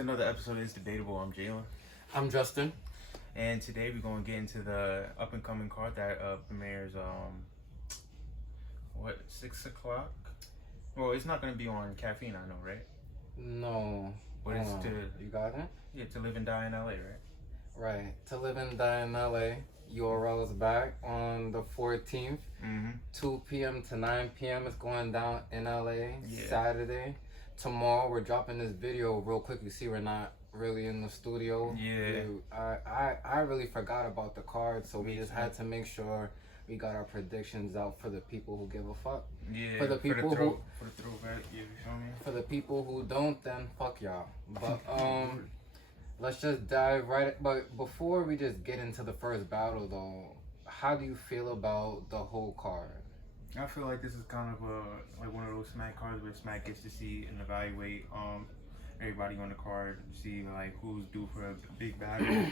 to another episode of It's Debatable. I'm Jalen. I'm Justin. And today we're going to get into the up and coming card that premieres, 6 o'clock? Well, it's not going to be on Caffeine, I know, right? No. But it's You got it? Yeah, To Live and Die in LA, right? Right. To Live and Die in LA. URL is back on the 14th. 2 p.m. to 9 p.m. It's going down in LA. Yeah. Saturday. Tomorrow we're dropping this video real quick. You see we're not really in the studio. Yeah. I really forgot about the card, so we just too. had to make sure we got our predictions out for the people who give a fuck. Yeah. For the people for the throwback, yeah, you feel me? For the people who don't, then fuck y'all. But let's just dive right. But before we just get into the first battle, though, how do you feel about the whole card? I feel like this is kind of like one of those Smack cards where Smack gets to see and evaluate everybody on the card, see like who's due for a big battle,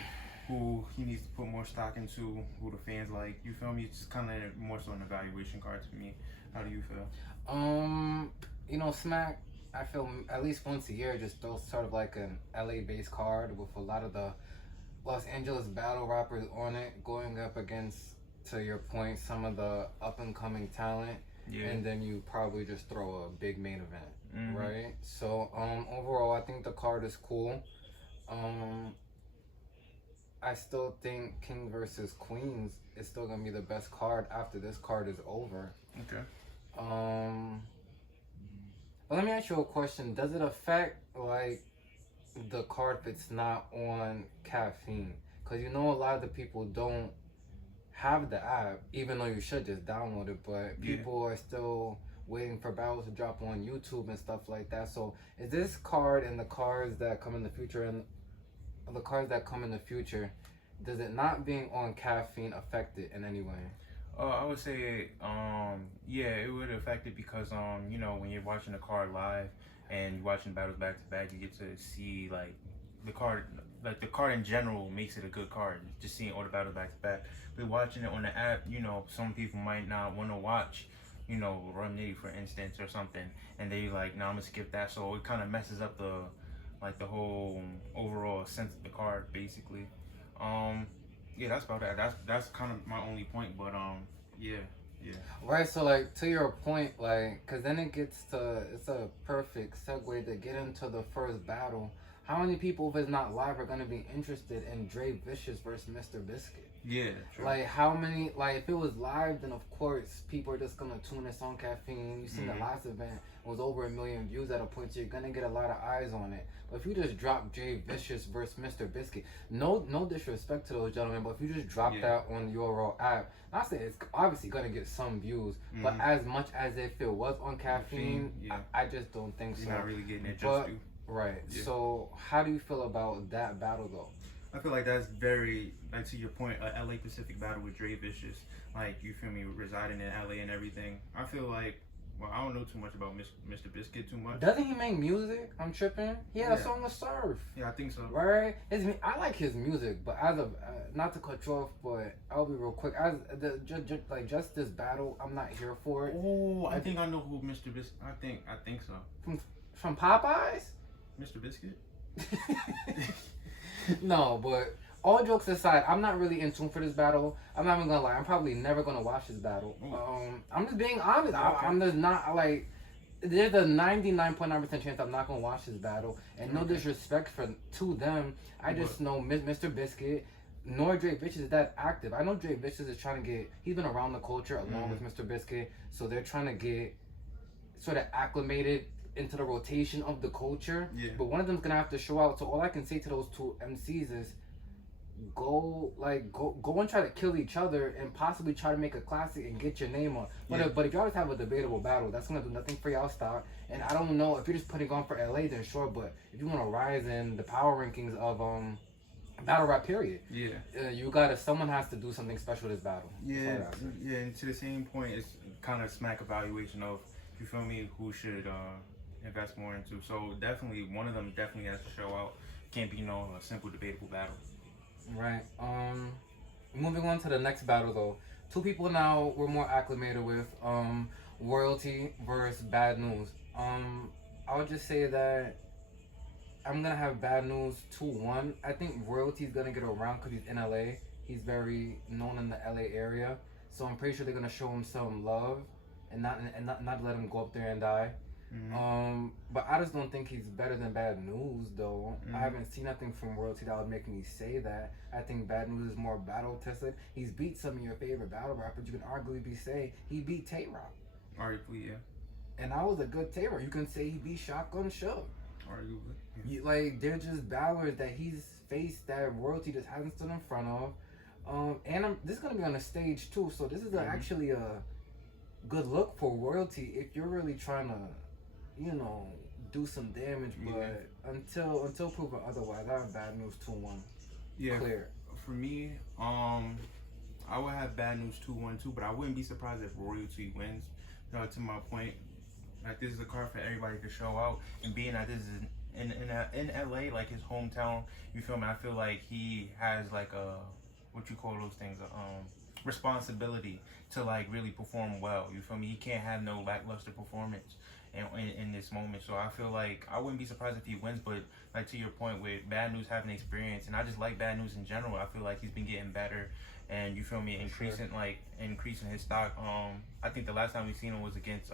who he needs to put more stock into, who the fans like. You feel me? It's just kind of more so an evaluation card to me. How do you feel? Smack, I feel at least once a year just throws sort of like an LA-based card with a lot of the Los Angeles battle rappers on it, going up against, to your point, some of the up-and-coming talent. Yeah. And then you probably just throw a big main event, right? So overall, I think the card is cool. I still think King versus Queens is still gonna be the best card after this card is over. Okay. But let me ask you a question. Does it affect like the card if it's not on Caffeine? Because a lot of the people don't have the app, even though you should just download it, but people are still waiting for battles to drop on YouTube and stuff like that. So is this card and the cards that come in the future does it not being on Caffeine affect it in any way? I would say, yeah, it would affect it because, when you're watching the card live and you're watching battles back to back, you get to see like the card in general makes it a good card. Just seeing all the battles back to back. But watching it on the app, some people might not want to watch, Run Nitty for instance or something, and they like, nah, I'm gonna skip that. So it kind of messes up the whole overall sense of the card, basically. Yeah, that's about that. That's kind of my only point, but yeah. Right, so like to your point, like, cause then it's a perfect segue to get into the first battle. How many people, if it's not live, are gonna be interested in Dre Vicious versus Mr. Biscuit? Yeah, true. Like, how many? Like, if it was live, then of course people are just gonna tune this on Caffeine. You seen the last event was over 1 million views at a point, so you're gonna get a lot of eyes on it. But if you just drop Dre Vicious versus Mr. Biscuit, no disrespect to those gentlemen, but if you just drop that on the URL app, I say it's obviously gonna get some views, but as much as if it was on Caffeine, I just don't think so. You're not really getting it just due. Right. Yeah. So how do you feel about that battle though? I feel like that's very, like, to your point, a LA Pacific battle with Dre Vicious. Like, you feel me, residing in LA and everything. I feel like, well, I don't know too much about Mr. Biscuit too much. Doesn't he make music? I'm tripping. He had a song with Surf. Yeah, I think so. Right? I like his music, but as of not to cut you off, but I'll be real quick. As just this battle, I'm not here for it. Oh, I think I know who Mr. Biscuit. I think so. From Popeyes. Mr. Biscuit. No, but all jokes aside, I'm not really in tune for this battle. I'm not even gonna lie. I'm probably never gonna watch this battle. I'm just being honest. I'm just not like. There's a 99.9% chance I'm not gonna watch this battle, and no disrespect to them. I just know Mr. Biscuit nor Dre Vicious is that active. I know Dre Vicious is trying to get. He's been around the culture along with Mr. Biscuit, so they're trying to get sort of acclimated into the rotation of the culture. Yeah. But one of them's gonna have to show out. So all I can say to those two MCs is go and try to kill each other and possibly try to make a classic and get your name on. But if y'all just have a debatable battle, that's gonna do nothing for y'all stock. And I don't know if you're just putting on for LA, then sure. But if you want to rise in the power rankings of battle rap period, someone has to do something special this battle. Yeah. And to the same point, it's kind of Smack evaluation of, you feel me, who should invest more into. So definitely one of them definitely has to show out. Can't be a simple debatable battle. Right. Moving on to the next battle though. Two people now we're more acclimated with. Royalty versus Bad News. I would just say that I'm gonna have bad news 2-1. I think Royalty's gonna get around because he's in LA. He's very known in the LA area, so I'm pretty sure they're gonna show him some love, and not let him go up there and die. But I just don't think he's better than Bad News though. I haven't seen nothing from Royalty that would make me say that. I think Bad News is more battle tested. He's beat some of your favorite battle rappers. You can arguably say he beat Tay Rock. Arguably, yeah. And that was a good Tay Rock. You can say he beat Shotgun Suge. Arguably. Yeah. Like they're just battlers that he's faced that Royalty just hasn't stood in front of. And this is gonna be on a stage too, so this is actually a good look for Royalty if you're really trying to, do some damage. But until proven otherwise, I have Bad News 2-1. Yeah. Clear. For me, I would have Bad News 2-1 too, but I wouldn't be surprised if Royalty wins. To my point, like this is a card for everybody to show out, and being that this is in LA, like his hometown, you feel me? I feel like he has like a what you call those things, responsibility to like really perform well. You feel me? He can't have no lackluster performance in this moment. So I feel like I wouldn't be surprised if he wins. But like to your point with Bad News having experience, and I just like Bad News in general. I feel like he's been getting better, and you feel me, increasing his stock. I think the last time we seen him was against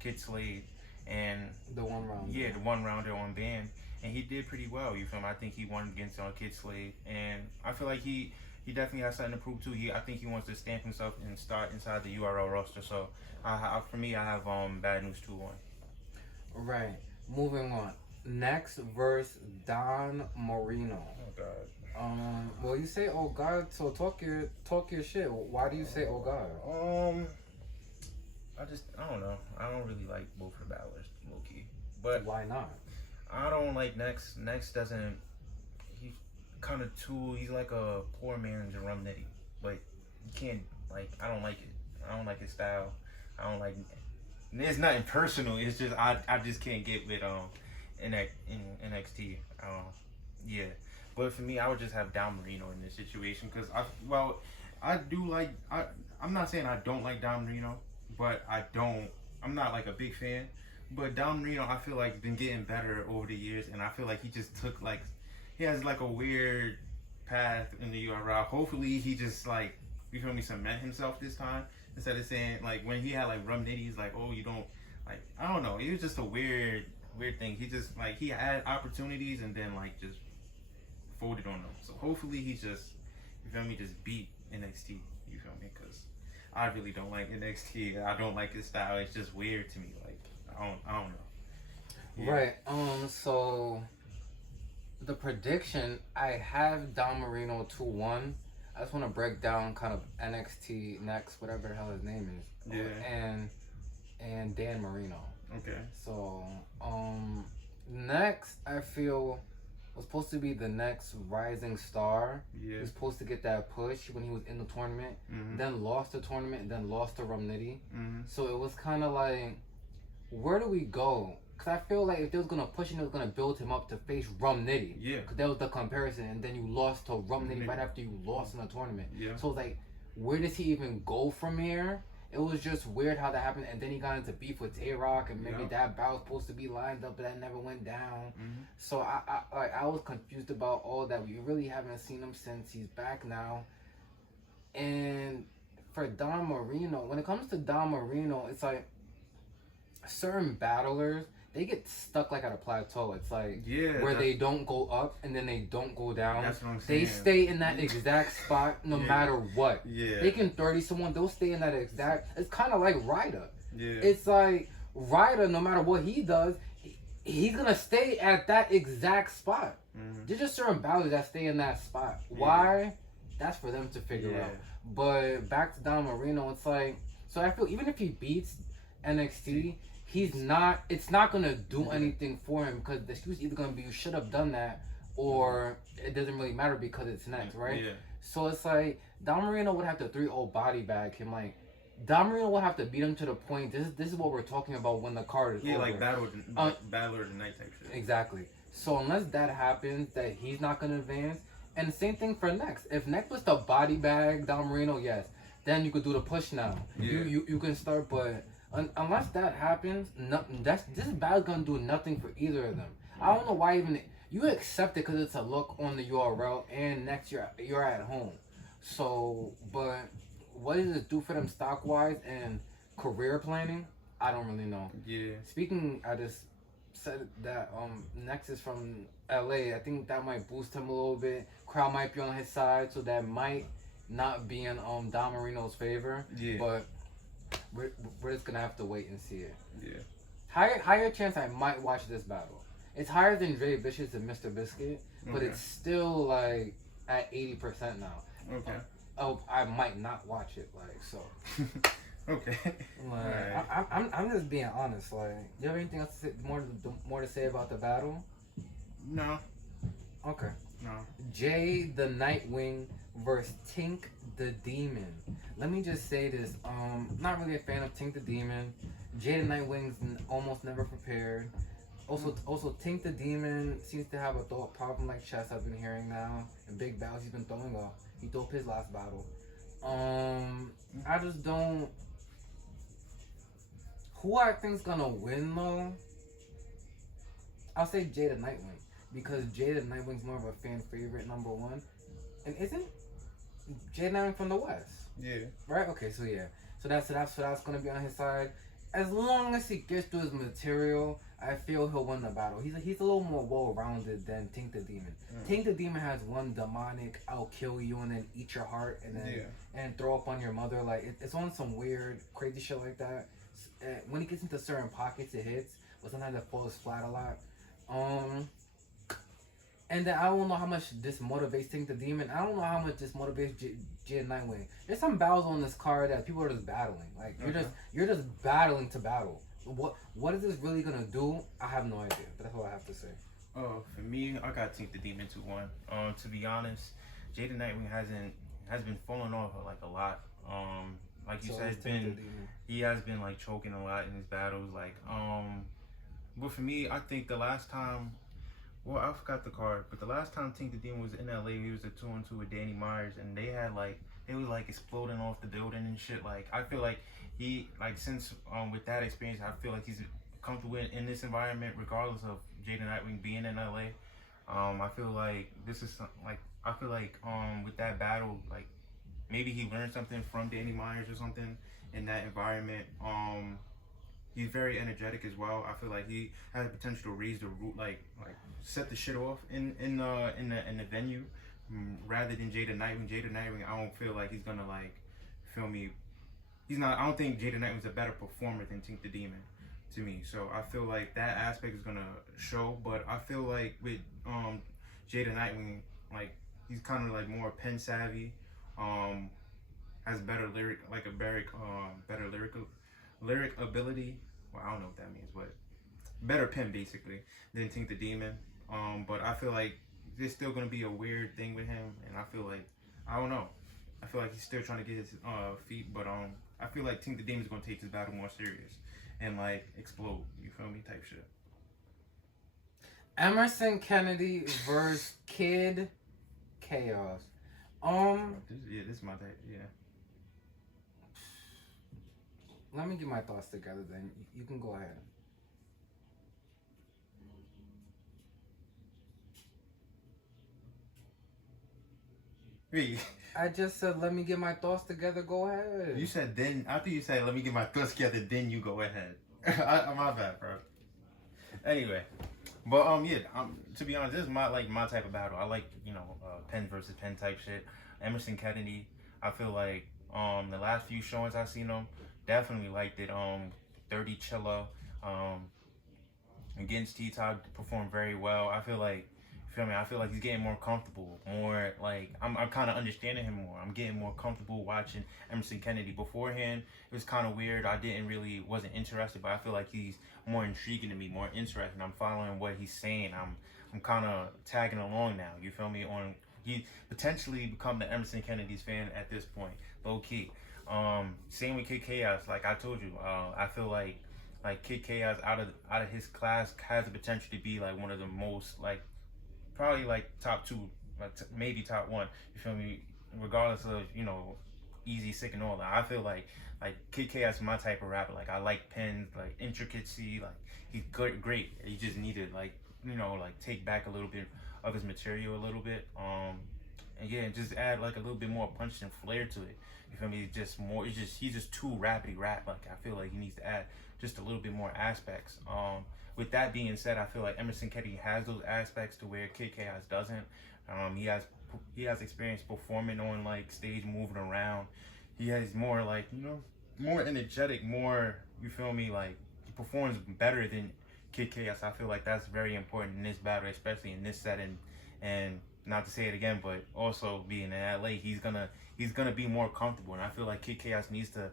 Kid Slade, and the 1 round. Yeah, the 1 rounder on band. And he did pretty well, you feel me? I think he won against Kid Slade. And I feel like he definitely has something to prove too. I think he wants to stamp himself and start inside the URL roster. So for me, I have Bad News 2-1. Right. Moving on. Next verse, Don Marino. Oh God. Well, you say oh God, so talk your shit. Why do you say oh God? I don't know. I don't really like both of the battlers, low key. But why not? I don't like Next. Next doesn't. He's kind of he's like a poor man's Rum Nitty. But you can't, like, I don't like it. I don't like his style. I don't like. It's nothing personal. It's just I just can't get with in NXT. Yeah. But for me, I would just have Don Marino in this situation because I do like. I'm not saying I don't like Don Marino, but I'm not like a big fan. But Don Marino, I feel like, been getting better over the years, and I feel like he just took he has like a weird path in the URL. Hopefully, he just like, you feel me, cement himself this time instead of saying like when he had like Rum Nitty, he's like, oh, you don't like, I don't know. It was just a weird thing. He just like he had opportunities and then like just folded on them. So hopefully he's just, you feel me, just beat NXT. You feel me? Because I really don't like NXT. I don't like his style. It's just weird to me. Like. I don't know. Yeah. Right. So the prediction, I have Don Marino 2-1. I just want to break down kind of NXT next, whatever the hell his name is. Yeah. And Dan Marino. Okay. So next, I feel was supposed to be the next rising star. Yeah. He was supposed to get that push when he was in the tournament. Then lost the tournament. And then lost to Rum Nitty. So it was kind of like, where do we go? Because I feel like if they was going to push him, they was going to build him up to face Rum Nitty. Yeah. Because that was the comparison. And then you lost to Rum Nitty right after you lost in the tournament. Yeah. So it's like, where does he even go from here? It was just weird how that happened. And then he got into beef with Tay Rock. And maybe that bout was supposed to be lined up, but that never went down. So I was confused about all that. We really haven't seen him since he's back now. And for Don Marino, when it comes to Don Marino, it's like, certain battlers, they get stuck like at a plateau. It's like where they don't go up and then they don't go down. That's what I'm saying. They stay in that exact spot no matter what. Yeah. They can 30 someone, they'll stay in that exact. It's kind of like Ryder. Yeah. It's like Ryder, no matter what he does, he's gonna stay at that exact spot. There's just certain battlers that stay in that spot. Why? That's for them to figure out. But back to Don Marino, it's like, so I feel even if he beats NXT, it's not gonna do anything for him because the excuse either gonna be you should have done that or it doesn't really matter because it's next, right? Yeah. So it's like Don Marino would have to 3-0 body bag him. Like Don Marino will have to beat him to the point. This is what we're talking about when the card is over. like Battler of the Night type shit. Exactly. So unless that happens, that he's not gonna advance. And the same thing for Next. If Next was to body bag Don Marino, yes, then you could do the push now. Yeah. You can start, but unless that happens, this battle's gonna do nothing for either of them. I don't know why even you accept it because it's a look on the URL, and next you're at home. So, but what does it do for them stock wise and career planning? I don't really know. Yeah. Speaking, I just said that Nexus from LA. I think that might boost him a little bit. Crowd might be on his side, so that might not be in Don Marino's favor. Yeah. But we're just gonna have to wait and see it. Yeah. Higher chance I might watch this battle. It's higher than Dre Vicious and Mr. Biscuit, but Okay. it's still like at 80% now. Okay. Oh, I might not watch it. Like so. Okay. Like, Alright. I'm just being honest. Like, do you have anything else to say, more to say about the battle? No. Okay. No. Jay the Nightwing versus Tink the Demon. Let me just say this. Not really a fan of Tink the Demon. Jay the Nightwing's almost never prepared. Also, Tink the Demon seems to have a thought problem like Chess I've been hearing now. And big battles he's been throwing up. He threw up his last battle. I just don't. Who I think's gonna win though? I'll say Jay the Nightwing because Jay the Nightwing's more of a fan favorite number one, and isn't Jay the Nightwing from the West? Yeah. Right. Okay. So yeah. So that's gonna be on his side. As long as he gets through his material, I feel he'll win the battle. He's a little more well-rounded than Tink the Demon. Tink the Demon has one demonic, I'll kill you and then eat your heart and then and throw up on your mother. Like it's on some weird, crazy shit like that. When he gets into certain pockets, it hits, but sometimes it falls flat a lot. And then I don't know how much this motivates Tink the Demon. I don't know how much this motivates Jay Nightwing. There's some battles on this card that people are just battling. Like you're just battling to battle. What is this really gonna do? I have no idea. But that's all I have to say. For me, I got Tink the Demon 2-1. To be honest, Jay the Nightwing has been falling off like a lot. Like you said, he has been like choking a lot in his battles. Like but for me, I think the last time. Well, I forgot the card, but the last time Tink the Demon was in LA, he was a 2-2 with Danny Myers, and they was like exploding off the building and shit. Like I feel like he since with that experience, I feel like he's comfortable in this environment, regardless of Jay the Nightwing being in LA. I feel like this is I feel like with that battle, like maybe he learned something from Danny Myers or something in that environment. He's very energetic as well. I feel like he has the potential to raise the root, like set the shit off in the venue, rather than Jay the Nightwing. Jay the Nightwing, I don't feel like he's gonna feel me. He's not. I don't think Jay the Nightwing's a better performer than Tink the Demon, to me. So I feel like that aspect is gonna show. But I feel like with Jay the Nightwing, like he's kind of like more pen savvy, has better better lyric ability. Well, I don't know what that means, but better pen basically than Tink the Demon. But I feel like there's still gonna be a weird thing with him, and I feel like I don't know. I feel like he's still trying to get his feet, but I feel like Tink the Demon's gonna take this battle more serious and explode. You feel me? Type shit. Emerson Kennedy versus Kid Chaos. This is my type. Yeah. Let me get my thoughts together. Then you can go ahead. Wait. I just said, let me get my thoughts together. Go ahead. You said then. After you said, let me get my thoughts together. Then you go ahead. My bad, bro. Anyway, but to be honest, this is my type of battle. I like pen versus pen type shit. Emerson Kennedy. I feel like the last few showings I've seen him, definitely liked it. 30 Chilla against T-Top performed very well. I feel like. Feel me? I feel like he's getting more comfortable, more I'm kind of understanding him more. I'm getting more comfortable watching Emerson Kennedy. Beforehand, it was kind of weird. I wasn't interested, but I feel like he's more intriguing to me, more interesting. I'm following what he's saying. I'm kind of tagging along now. You feel me? He potentially become the Emerson Kennedy's fan at this point, low key. Same with Kid Chaos. Like I told you, I feel like Kid Chaos out of his class has the potential to be one of the most probably top two, maybe top one. You feel me? Regardless of easy, sick, and all that. I feel like Kid Chaos is my type of rapper. I like pens, intricacy. He's great. He just needed like take back a little bit of his material a little bit. And yeah, and just add like a little bit more punch and flair to it. You feel me? It's just more. It's just he's just too rapidy rap. Like I feel like he needs to add just a little bit more aspects. With that being said, I feel like Emerson Kennedy has those aspects to where Kid Chaos doesn't. He has experience performing on like stage, moving around. He has more like more energetic, more you feel me like he performs better than Kid Chaos. I feel like that's very important in this battle, especially in this setting. And not to say it again, but also being in LA, he's gonna be more comfortable. And I feel like Kid Chaos needs to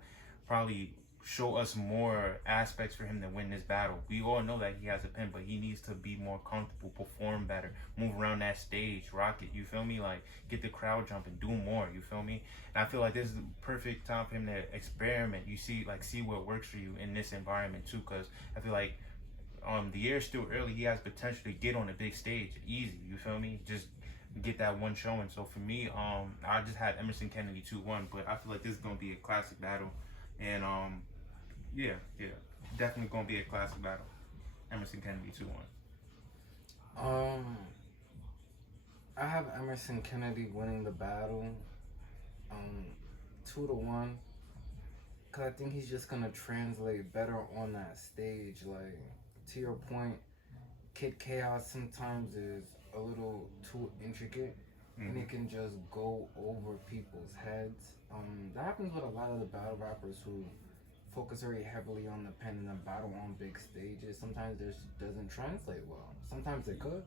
probably show us more aspects for him to win this battle. We all know that he has a pen, but he needs to be more comfortable, perform better, move around that stage, rock it, you feel me? Like, get the crowd jumping, do more, you feel me? And I feel like this is the perfect time for him to experiment. You see what works for you in this environment too, because I feel like the year's still early. He has potential to get on a big stage, easy, you feel me? Just get that one showing. So for me, I just had Emerson Kennedy 2-1, but I feel like this is gonna be a classic battle. And yeah, definitely gonna be a classic battle. Emerson Kennedy 2-1. I have Emerson Kennedy winning the battle, 2-1, cause I think he's just gonna translate better on that stage. Like, to your point, Kid Chaos sometimes is a little too intricate, and it can just go over people's heads. That happens with a lot of the battle rappers who focus very heavily on the pen and the battle on big stages. Sometimes this doesn't translate well. Sometimes it could,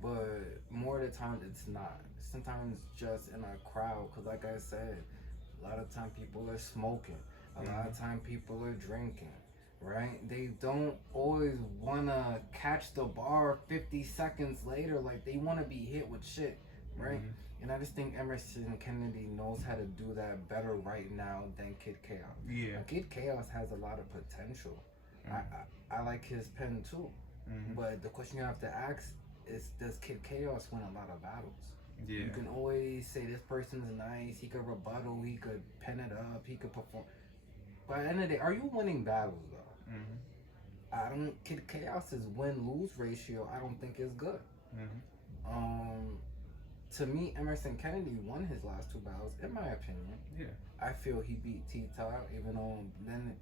but more of the time it's not. Sometimes just in a crowd, because like I said, a lot of time people are smoking. A lot of time people are drinking, right? They don't always want to catch the bar 50 seconds later. Like, they want to be hit with shit, right? And I just think Emerson Kennedy knows how to do that better right now than Kid Chaos. Yeah. Kid Chaos has a lot of potential. I like his pen too. But the question you have to ask is, does Kid Chaos win a lot of battles? Yeah. You can always say this person's nice, he could rebuttal, he could pen it up, he could perform. But at the end of the day, are you winning battles though? Kid Chaos's win-lose ratio, I don't think is good. To me, Emerson Kennedy won his last two battles, in my opinion. Yeah. I feel he beat T-Top, even though then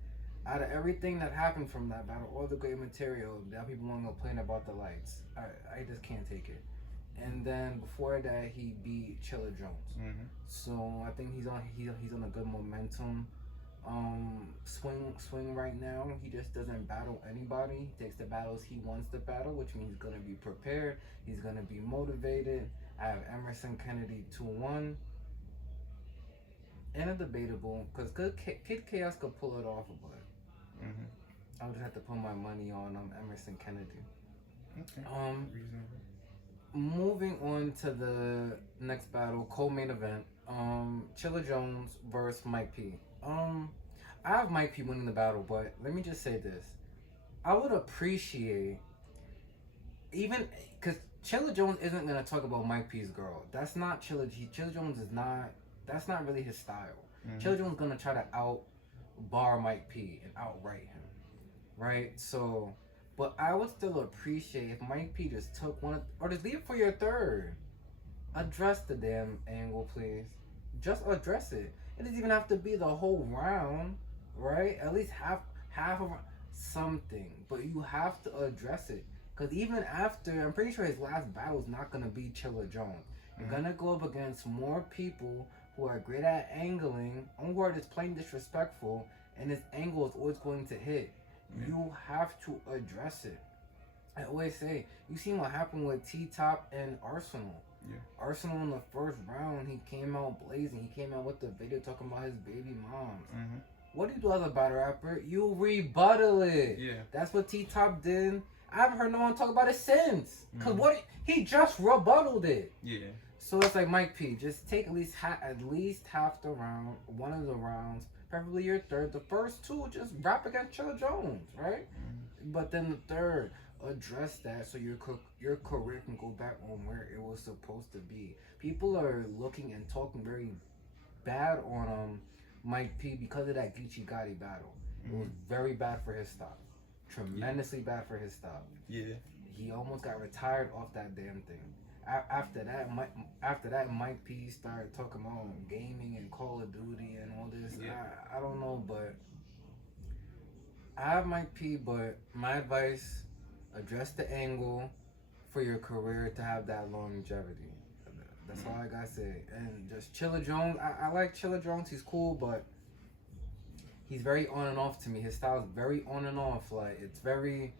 out of everything that happened from that battle, all the great material, now people want to complain about the lights. I just can't take it. And then before that, he beat Chilla Jones. So I think he's on a good momentum swing right now. He just doesn't battle anybody. He takes the battles he wants to battle, which means he's gonna be prepared. He's gonna be motivated. I have Emerson Kennedy 2-1. And a debatable, because Kid Chaos could pull it off, but I would have to put my money on Emerson Kennedy. Okay. Moving on to the next battle, co-main event, Chilla Jones versus Mike P. I have Mike P winning the battle, but let me just say this. I would appreciate, even, because Chilla Jones isn't going to talk about Mike P's girl. That's not Chilla Jones is not, that's not really his style. Chilla Jones is going to try to out-bar Mike P and outright him, right? So, but I would still appreciate if Mike P just took one, or just leave it for your third. Address the damn angle, please. Just address it. It doesn't even have to be the whole round, right? At least half of something, but you have to address it. Because even after, I'm pretty sure his last battle is not going to be Chilla Jones. You're going to go up against more people who are great at angling, or who are just plain disrespectful, and his angle is always going to hit. You have to address it. I always say, you seen what happened with T-Top and Arsenal. Arsenal in the first round, he came out blazing. He came out with the video talking about his baby moms. What do you do as a battle rapper? You rebuttal it. That's what T-Top did. I haven't heard no one talk about it since. Cause he just rebutted it. So it's like, Mike P, just take at least half the round, one of the rounds, preferably your third. The first two, just rap against Chilla Jones, right? But then the third, address that so your career can go back on where it was supposed to be. People are looking and talking very bad on Mike P because of that Geechee Gotti battle. It was very bad for his style. Tremendously bad for his style. he almost got retired off that damn thing. After that, Mike P started talking about gaming and Call of Duty and all this. Yeah. I don't know, but I have Mike P. But my advice: address the angle for your career to have that longevity. That's all I gotta say. And just Chilla Jones. I like Chilla Jones. He's cool, but he's very on and off to me. His style is very on and off. Like it's very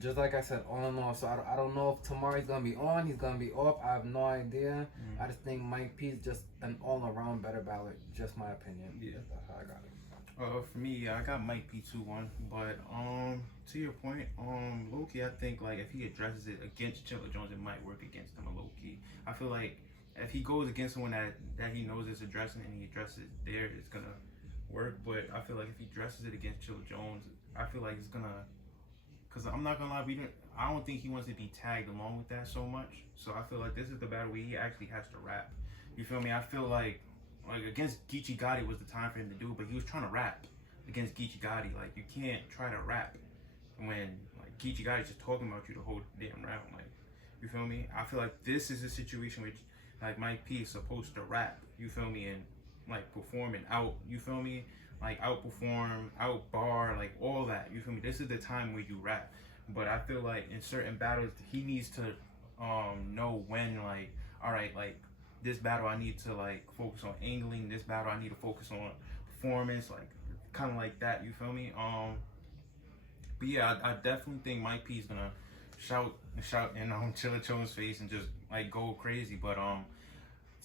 just like I said, on and off. So I don't know if tomorrow he's gonna be on, he's gonna be off. I have no idea. I just think Mike P is just an all around better ballot. Just my opinion. Yeah. That's how I got it. For me, yeah, I got Mike P 2-1, but to your point, low key, I think like if he addresses it against Chilla Jones, it might work against him a low key. I feel like if he goes against someone that he knows is addressing and he addresses it there, it's gonna work. But I feel like if he addresses it against Chilla Jones, I feel like it's gonna. Cause I'm not gonna lie, I don't think he wants to be tagged along with that so much. So I feel like this is the battle where he actually has to rap. You feel me? I feel like against Geechee Gotti was the time for him to do, but he was trying to rap against Geechee Gotti. Like you can't try to rap when like Geechee Gotti's just talking about you the whole damn round. Like you feel me? I feel like this is a situation which like Mike P is supposed to rap. You feel me? And like performing out. You feel me? Like outperform, outbar, like all that. You feel me? This is the time where you rap. But I feel like in certain battles, he needs to know when, like, all right, like this battle I need to like focus on angling. This battle I need to focus on performance, like kind of like that. You feel me? But yeah, I definitely think Mike P is gonna shout in Chilla Jones' face and just like go crazy. But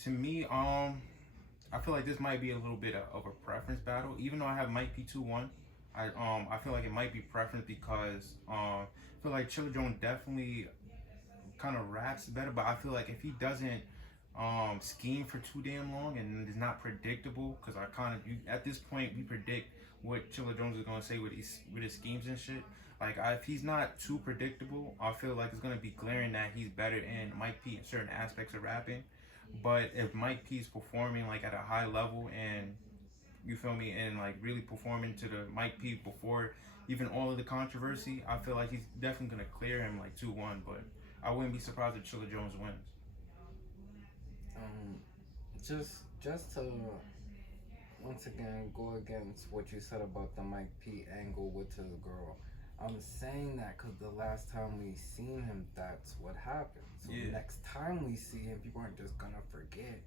to me, I feel like this might be a little bit of a preference battle. Even though I have Mike P 2-1, I feel like it might be preference because I feel like Chilla Jones definitely kind of raps better. But I feel like if he doesn't scheme for too damn long and is not predictable, because I kind of at this point we predict what Chilla Jones is gonna say with his schemes and shit. Like if he's not too predictable, I feel like it's gonna be glaring that he's better in Mike P in certain aspects of rapping. But if Mike P's performing like at a high level and you feel me and like really performing to the Mike P before even all of the controversy, I feel like he's definitely gonna clear him like 2-1. But I wouldn't be surprised if Chilla Jones wins. Just to once again go against what you said about the Mike P angle with his girl. I'm saying that because the last time we seen him, that's what happened. So Yeah. next time we see him, people aren't just gonna forget.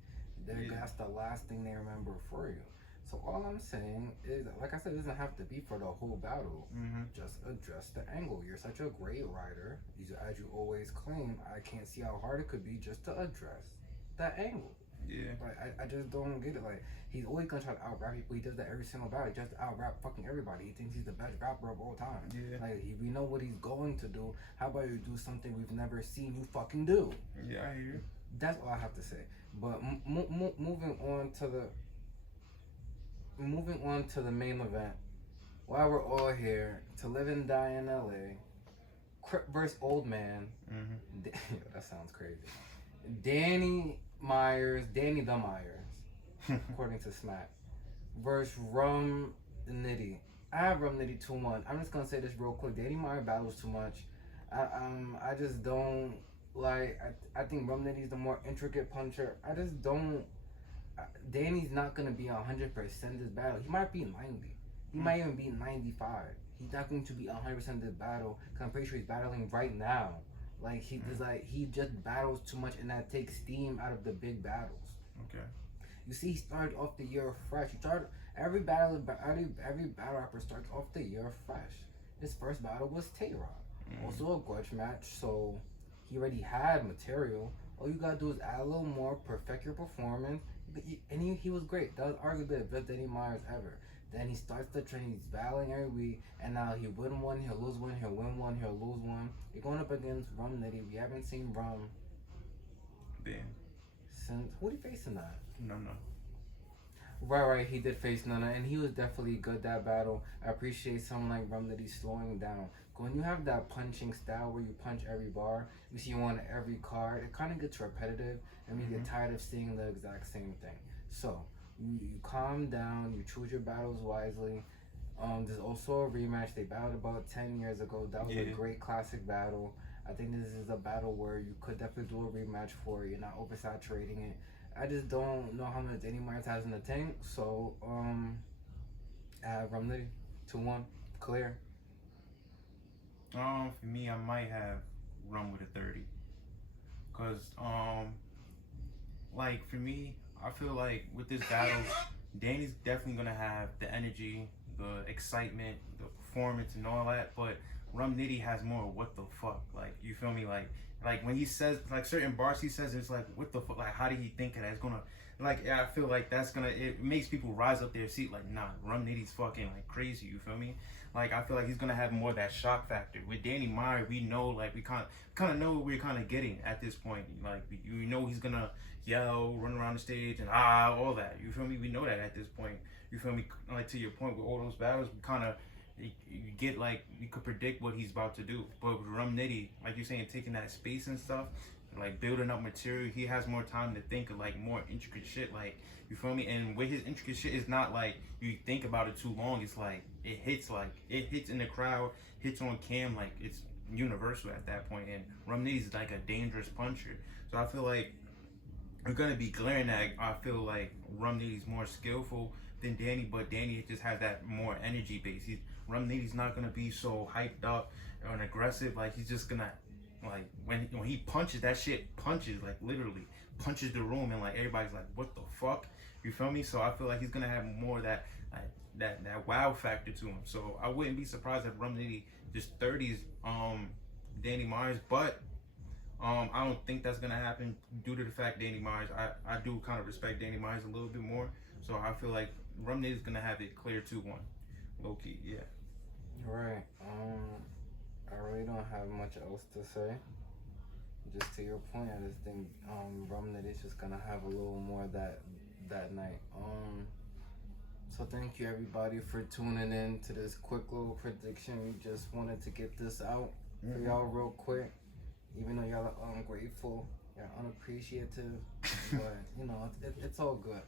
That's the last thing they remember for you. So all I'm saying is, like I said, it doesn't have to be for the whole battle. Just address the angle. You're such a great writer, as you always claim. I can't see how hard it could be just to address that angle. Yeah. Like I just don't get it. Like he's always gonna try to out rap people. He does that every single battle. He just out rap fucking everybody. He thinks he's the best rapper of all time. Yeah. Like we know what he's going to do. How about you do something we've never seen you fucking do? Yeah, I hear you. That's all I have to say. But moving on to the main event. While we're all here, To Live and Die in LA, Crip vs. Old Man. That sounds crazy. Danny the Myers, according to Smack, versus Rum Nitty. I have Rum Nitty 2-1. I'm just gonna say this real quick. Danny Myers battles too much. I just don't like. I think Rum Nitty's the more intricate puncher. I just don't. Danny's not gonna be 100% this battle. He might be 90. He might even be 95. He's not going to be 100% this battle. Cause I'm pretty sure he's battling right now. Like he just battles too much, and that takes steam out of the big battles. Okay. You see, he started off the year fresh. Every battle rapper starts off the year fresh. His first battle was Tay Roc, also a grudge match, so he already had material. All you gotta do is add a little more, perfect your performance, and he was great. That was arguably the best Danny Myers ever. Then he starts the trend, he's battling every week, and now he'll win one, he'll lose one, he'll win one, he'll lose one. You're going up against Rum Nitty. We haven't seen Rum Damn. since, who did he face in that? No. Right, he did face Nana, and he was definitely good that battle. I appreciate someone like Rum Nitty slowing down. When you have that punching style where you punch every bar, you see you on every card, it kind of gets repetitive, and we get tired of seeing the exact same thing. So, you calm down, you choose your battles wisely. There's also a rematch. They battled about 10 years ago. That was a Yeah. great classic battle. I think this is a battle where you could definitely do a rematch for it. You're not oversaturating it. I just don't know how much Danny Myers has in the tank. So, I have Rumnitty 2-1. Clear. For me, I might have run with a 30. Cause like for me, I feel like with this battle, Danny's definitely gonna have the energy, the excitement, the performance, and all that. But Rum Nitty has more. What the fuck? Like you feel me? Like when he says like certain bars he says, it's like what the fuck? Like how did he think of that? It's gonna like I feel like that's gonna it makes people rise up their seat. Like nah, Rum Nitty's fucking like crazy. You feel me? Like I feel like he's gonna have more of that shock factor. With Danny Meyer, we know like we kind of know what we're kind of getting at this point. Like we know he's gonna yell, run around the stage, and all that. You feel me? We know that at this point. You feel me? Like to your point with all those battles, we kind of you get like you could predict what he's about to do. But with Rum Nitty, like you're saying, taking that space and stuff, like building up material, he has more time to think of like more intricate shit. Like you feel me? And with his intricate shit, it's not like you think about it too long. It's like it hits in the crowd, hits on cam, like it's universal at that point. And Rum Nitty's like a dangerous puncher. So I feel like we're gonna be glaring at. I feel like Rum Nitty's more skillful than Danny, but Danny just has that more energy base. Rum Nitty's not gonna be so hyped up and aggressive. Like he's just gonna like when he punches, that shit punches like literally punches the room, and like everybody's like, what the fuck? You feel me? So I feel like he's gonna have more of that like that wow factor to him. So I wouldn't be surprised if Rum Nitty just 30s Danny Myers, but I don't think that's gonna happen due to the fact Danny Myers. I do kind of respect Danny Myers a little bit more, so I feel like Rum Nitty's gonna have it clear 2-1, low key, yeah. Right. I really don't have much else to say. Just to your point, I just think Rum Nitty's just gonna have a little more that night. So thank you everybody for tuning in to this quick little prediction. We just wanted to get this out for y'all real quick. Even though y'all are ungrateful, you're unappreciative, but you know it's all good.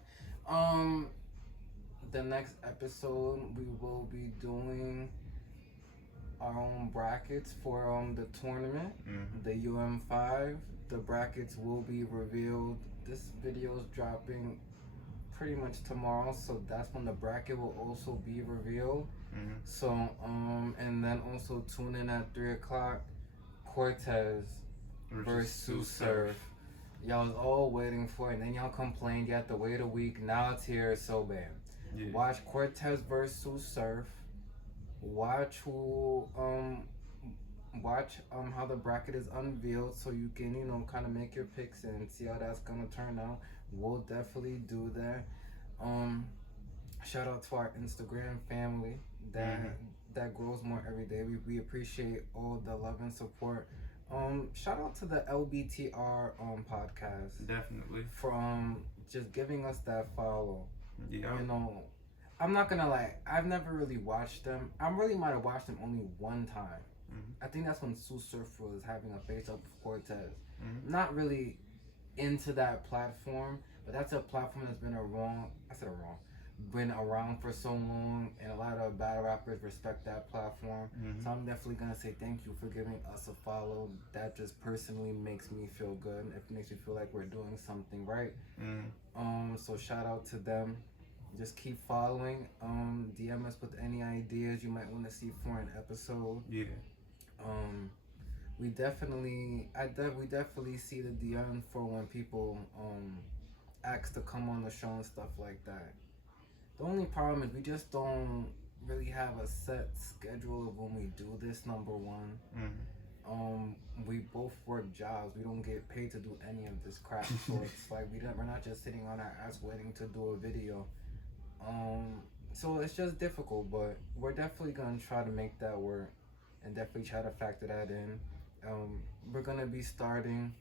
The next episode we will be doing our own brackets for the tournament, the UM5. The brackets will be revealed. This video is dropping pretty much tomorrow, so that's when the bracket will also be revealed. So and then also tune in at 3 o'clock. Cortez versus Surf. Y'all was all waiting for it, and then y'all complained you had to wait a week. Now it's here, so bam. Yeah. Watch Cortez versus Surf. Watch how the bracket is unveiled, so you can kind of make your picks and see how that's gonna turn out. We'll definitely do that. Shout out to our Instagram family that grows more every day. We appreciate all the love and support. Shout out to the LBTR podcast. Definitely. For just giving us that follow. Yeah. I'm not gonna lie, I've never really watched them. I really might have watched them only one time. I think that's when Sue Surf was having a face up with Cortez. Not really into that platform, but that's a platform that's been been around for so long, and a lot of battle rappers respect that platform. So I'm definitely gonna say thank you for giving us a follow. That just personally makes me feel good. It makes me feel like we're doing something right. So shout out to them. Just keep following. DM us with any ideas you might want to see for an episode. Yeah. We definitely see the DM for when people ask to come on the show and stuff like that. The only problem is we just don't really have a set schedule of when we do this. Number one, we both work jobs. We don't get paid to do any of this crap. So it's like we're not just sitting on our ass waiting to do a video. So it's just difficult, but we're definitely gonna try to make that work and definitely try to factor that in. We're gonna be starting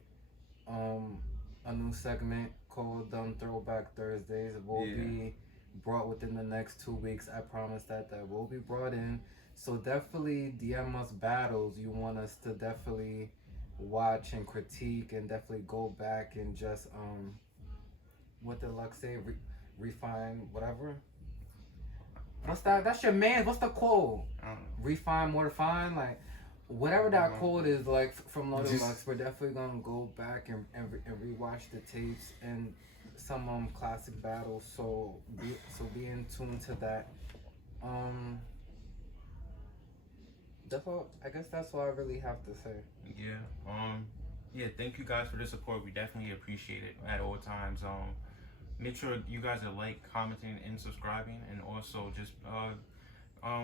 a new segment called Throwback Thursdays. It will be brought within the next 2 weeks. I promise that will be brought in. So definitely DM us battles you want us to definitely watch and critique, and definitely go back and just what did Lux say? Refine whatever. What's that? That's your man. What's the quote? I don't know. Refine, more fine. Like, whatever that quote is, like from Lord of Just- Lux, we're definitely gonna go back and rewatch the tapes and some classic battles. So be in tune to that. That's all. I guess that's all I really have to say. Yeah. Yeah. Thank you guys for the support. We definitely appreciate it at all times. Make sure you guys are commenting, and subscribing, and also just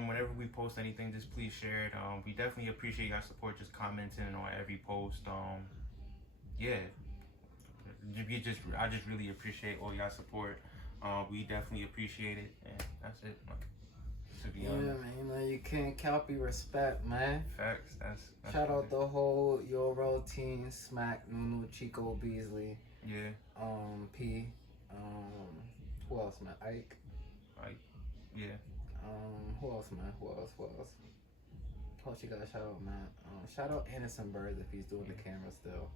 whenever we post anything, just please share it. We definitely appreciate your support. Just commenting on every post. Yeah. I just really appreciate all y'all support. We definitely appreciate it, and that's it. To be Yeah, honest. man. You know you can't copy respect, man. Facts. That's Shout out it. the whole Euro team, Smack, Nunu, Chico, Beasley, Yeah. P, who else, man? Ike. Yeah. Who else, man? Who else? Who else you gotta shout out, man? Shout out Innocent Birds if he's doing the camera still.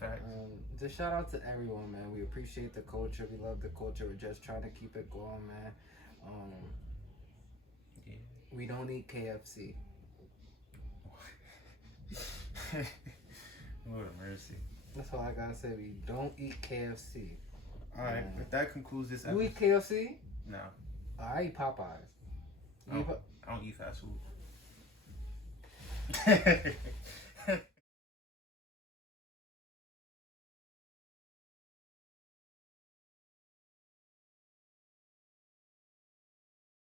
Facts. Just shout out to everyone, man. We appreciate the culture. We love the culture. We're just trying to keep it going, man. Yeah. We don't eat KFC. Lord of mercy. That's all I gotta say. We don't eat KFC. All right, but that concludes this You episode. eat KFC? No, I eat Popeyes. You eat I don't eat fast food.